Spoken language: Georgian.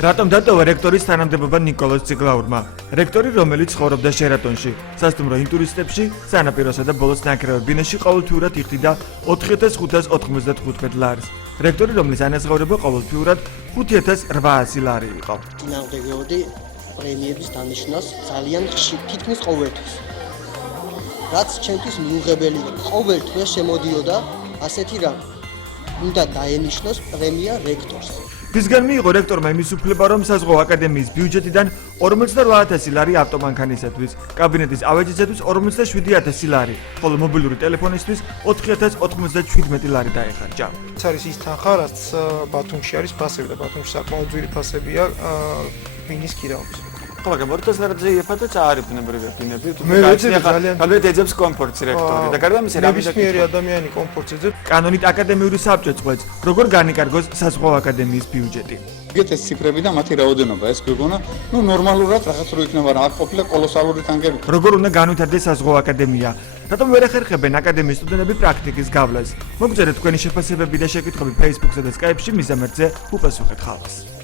რატომ დატოვა რექტორის თანამდებობა ნიკოლოზ ციგლაურმა? რექტორი, რომელიც ცხოვრობდა შერატონში, სასტუმრო ინტურისტებში, სანაპიროსა და ბოლოს ნაკრებად ბინაში ყოველთვიურად იხდიდა 4595 ლარს. რექტორი, რომლის ანაზღაურება ყოველთვიურად 5800 ლარი იყო. წინააღმდეგეოდი პრემიების დანიშნას ძალიან ხშირ თითქმის ყოველთვის. რაც ჩემთვის მიუღებელი იყო. ყოველთვის შემოდიოდა ასეთი რამ. უნდა დაენიშნოს პრემია რექტორს. მისგან მიიღო რექტორმა იმის უფლება, რომ საზღვაო აკადემიის ბიუჯეტიდან 48000 ლარი ავტომანქანისათვის, კაბინეტის ავეჯისათვის 47000 ლარი, ხოლო მობილური ტელეფონისთვის 4097 ლარი დაეხარჯა. ეს არის ის თანხა, რაც ბათუმში არის ფასები და ბათუმში საკმაოდ ძვირი ფასებია ბინის კირაობის. ხო, მაგრამ 2000 იფათა წაარი ბუნებრივი ბინები. მე ვიცი ძალიან ალბათ ეძებს კომფორტს რექტორი და გარდა ამისა ნებისმიერი ადამიანი კომფორტს ეძებს. კანონით აკადემიური საბჭო წყვეტს, როგორ განიკარგოს საზღვაო აკადემიის ბიუჯეტი. ეს ციფრები და მათი რაოდენობა ეს გვეგონა, ნორმალურად რაღაც რო იქნება რა, აქ ყოფილა კოლოსალური ტანგები. როგორ უნდა განვითარდეს საზღვაო აკადემია? რატომ ვერ ეხერხებენ აკადემიის სტუდენტები პრაქტიკის გავლას? მოგწერეთ თქვენი შეფასებები და შეკითხვები Facebook-სა და Skype-ში მისამართზე უპასუხეთ ხალხს.